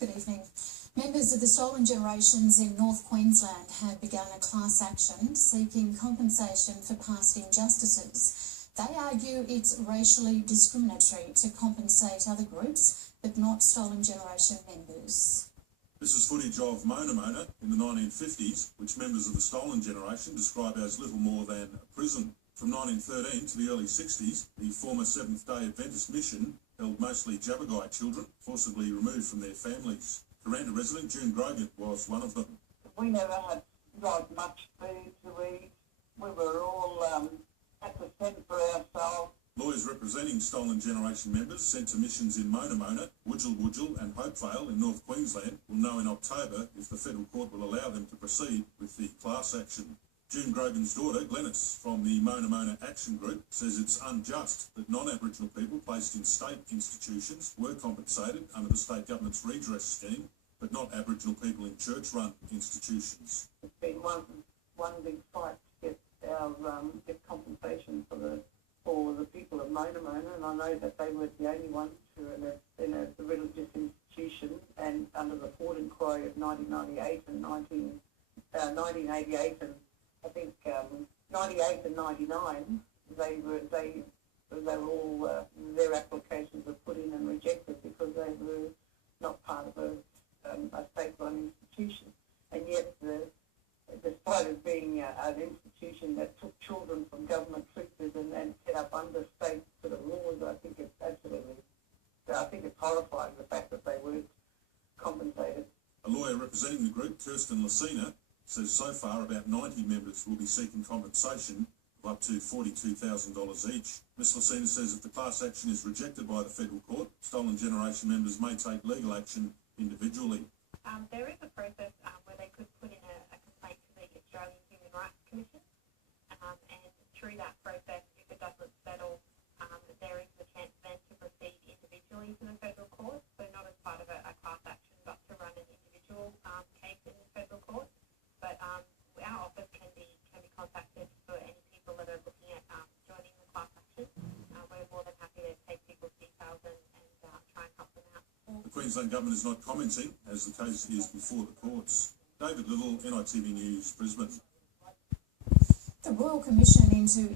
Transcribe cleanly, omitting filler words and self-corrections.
Good evening. Members of the Stolen Generations in North Queensland have begun a class action seeking compensation for past injustices. They argue it's racially discriminatory to compensate other groups, but not Stolen Generation members. This is footage of Mona Mona in the 1950s, which members of the Stolen Generation describe as little more than a prison. From 1913 to the early 60s, the former Seventh-day Adventist mission held mostly Jabbergai children forcibly removed from their families. Kuranda resident June Grogan was one of them. We never had much food to eat. We were all had to fend for ourselves. Lawyers representing Stolen Generation members sent to missions in Mona Mona, Wudjil and Hopevale in North Queensland will know in October if the federal court will allow them to proceed with the class action. June Grogan's daughter, Glenys, from the Mona Mona Action Group, says it's unjust that non-Aboriginal people placed in state institutions were compensated under the state government's redress scheme, but not Aboriginal people in church-run institutions. It's been one big fight to get our get compensation for the people of Mona Mona, and I know that they were the only ones who were in a religious institution, and under the Forde Inquiry of 1998 and 1988 and I think 98 and 99, they were all their applications were put in and rejected because they were not part of a state-run institution, and yet despite it being an institution that took children from government fixes and set up under state sort of laws, I think it's horrifying the fact that they weren't compensated. A lawyer representing the group, Kirsten Lesina, says so far about 90 members will be seeking compensation of up to $42,000 each. Ms Lesina says if the class action is rejected by the federal court, Stolen Generation members may take legal action individually. There is a process where they could put in a complaint to the Australian Human Rights Commission, and through that process, if it doesn't settle, there is the chance then to proceed individually to the federal court, so not as part of a class action, but to run an individual case in the federal court. But our office can be contacted for any people that are looking at joining the class action. We're more than happy to take people's details and try and help them out. The Queensland Government is not commenting as the case is before the courts. David Little, NITV News, Brisbane. The Royal Commission into